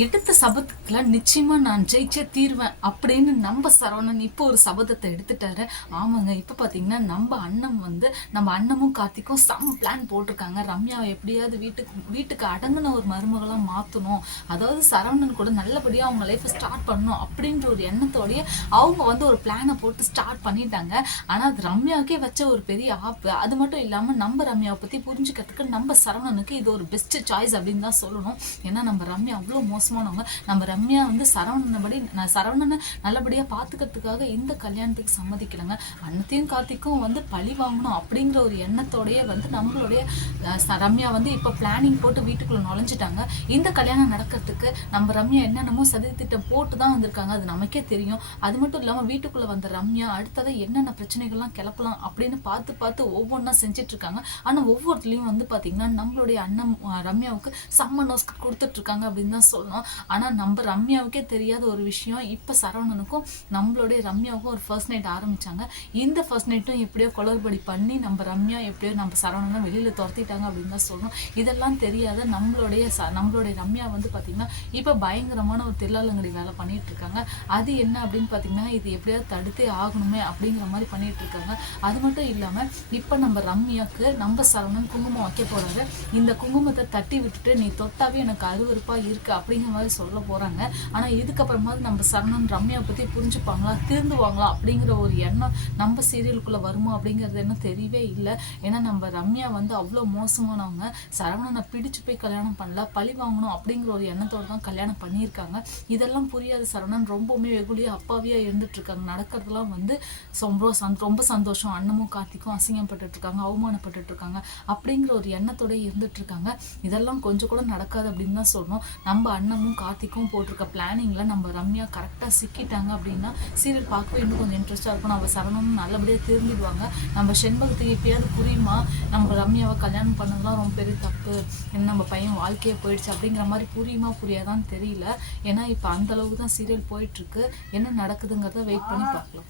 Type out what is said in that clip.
எடுத்த சபதத்துல நிச்சயமா நான் ஜெயிச்சே தீர்வேன் அப்படின்னு நம்ம சரவணன் இப்போ ஒரு சபதத்தை எடுத்துட்டாரு. ஆமாங்க, இப்ப பாத்தீங்கன்னா நம்ம அண்ணமும் கார்த்திக்கும் செம்ம பிளான் போட்டிருக்காங்க. ரம்யாவை எப்படியாவது வீட்டுக்கு அடங்கின ஒரு மருமகளா மாத்தணும், அதாவது சரவணன் கூட நல்லபடியா அவங்க லைஃப் ஸ்டார்ட் பண்ணணும் அப்படின்ற ஒரு எண்ணத்தோடய அவங்க ஒரு பிளானை போட்டு ஸ்டார்ட் பண்ணிட்டாங்க. ஆனா அது ரம்யாவுக்கே வச்ச ஒரு பெரிய ஆப்பு. அது மட்டும் இல்லாம நம்ம ரம்யாவை பத்தி புரிஞ்சுக்கிறதுக்கு நம்ம சரவணனுக்கு இது ஒரு பெஸ்ட் சாய்ஸ் அப்படின்னு தான் சொல்லணும். ஏன்னா நம்ம ரம்யா அவ்வளவு மோசமானவங்க. நம்ம ரம்யா சரவணனை நல்லபடியா பாத்துக்கிறதுக்காக இந்த கல்யாணத்துக்கு சம்மதிக்கலங்க. அன்னத்தையும் கார்த்திக்கும் பழி வாங்கணும் அப்படிங்கிற ஒரு எண்ணத்தோடய நம்மளுடைய ரம்யா இப்ப பிளானிங் போட்டு வீட்டுக்குள்ள நுழைஞ்சிட்டாங்க. இந்த கல்யாணம் நடக்கிறதுக்கு நம்ம ரம்யா என்னென்னமோ சதித்திட்டம் போட்டு தான் வந்திருக்காங்க, அது நமக்கே தெரியும். அது மட்டும் இல்லாம வீட்டுக்குள்ள வந்த ரம்யா அடுத்ததை என்னென்ன பிரச்சனைகள்லாம் கிளப்பலாம் அப்படின்னு பார்த்து பார்த்து ஒவ்வொன்றா செஞ்சுட்டு இருக்காங்க. ஆனா ஒவ்வொருத்துலயும் பாத்தீங்கன்னா நம்மளுடைய அண்ணன் ரம்யாவுக்கு செம்ம நோஸ் கொடுத்துட்டு இருக்காங்க அப்படின்னு தான் சொல்லணும். ஆனா நம்ம ரம்யாவுக்கே தெரியாத ஒரு விஷயம், இப்ப சரவணனுக்கும் நம்மளுடைய ரம்யாவுக்கும் ஒரு ஃபர்ஸ்ட் நைட் ஆரம்பிச்சாங்க. இந்த ஃபர்ஸ்ட் நைட்டும் எப்படியோ குளறுபடி பண்ணி நம்ம ரம்யா எப்படியோ நம்ம சரவணனை வெளியில துரத்திட்டாங்க அப்படின்னு தான் சொல்லணும். இதெல்லாம் தெரியாத நம்மளுடைய ரம்யா பாத்தீங்கன்னா இப்ப பயங்கரமான ஒரு தில்லாலங்கடி வேலை பண்ணிட்டு இருக்காங்க. அது என்ன அப்படின்னு பாத்தீங்கன்னா, இது எப்படியாவது தடுத்தே ஆகணுமே அப்படிங்கிற மாதிரி பண்ணிட்டு இருக்காங்க. அது மட்டும் இல்லாம இப்ப நம்ம ரம்யாக்கு நம்ம சரவணன் குங்குமம் வைக்க போறாரு. இந்த குங்குமத்தை தட்டி விட்டுட்டு நீ தொட்டாவே எனக்கு அருவருப்பா இருக்கு அப்படிங்கிற மாதிரி சொல்ல போறாங்க. ஆனா இதுக்கப்புறமா நம்ம சரவணன் ரம்யா பத்தி புரிஞ்சுப்பாங்களா, திருந்துவாங்களா அப்படிங்கிற ஒரு எண்ணம் நம்ம சீரியலுக்குள்ள வருமா அப்படிங்கிறது என்ன தெரியவே இல்லை. ஏன்னா நம்ம ரம்யா அவ்வளவு மோசமானவங்க. சரவணனை பிடிச்சு போய் கல்யாணம் பண்ணல, பழி வாங்கணும் அப்படிங்கிற ஒரு எண்ணத்தோடு தான் கல்யாணம் பண்ணியிருக்காங்க. இதெல்லாம் புரியாத சரவணன் ரொம்பவுமே வெகுளியா அப்பாவியா இருந்துட்டு இருக்காங்க. நடக்கிறதுலாம் ரொம்ப சந்தோஷம். அண்ணமும் கார்த்திக்கும் அசிங்கப்பட்டு இருக்காங்க, அவமானப்பட்டு இருக்காங்க அப்படிங்கிற ஒரு எண்ணத்தோட இருந்துட்டு இருக்காங்க. இதெல்லாம் கொஞ்சம் கூட நடக்காது அப்படின்னு தான் சொல்லணும். நம்ம அண்ணமும் கார்த்திக்கும் போட்டிருக்க பிளானிங்ல நம்ம ரம்யா கரெக்டா சிக்கிட்டாங்க அப்படின்னா சீரியல் பார்க்கவே இன்னும் கொஞ்சம் இன்ட்ரெஸ்டா இருக்கும். நம்ம சரவணனும் நல்லபடியா திரும்பிடுவாங்க. நம்ம செண்பகத்துக்கு எப்பயாவது புரியுமா நம்ம ரம்யாவை கல்யாணம் பண்ணதுலாம் ரொம்ப பெரிய தப்பு, என்ன நம்ம பையன் வாழ்க்கையே போயிடுச்சு அப்படிங்கிற மாதிரி புரியுமா புரியாதான்னு தெரியல. ஏன்னா இப்ப அந்த அளவுக்கு தான் சீரியல் போயிட்டு இருக்கு. என்ன நடக்குதுங்கிறத வெயிட் பண்ணி பார்க்கலாம்.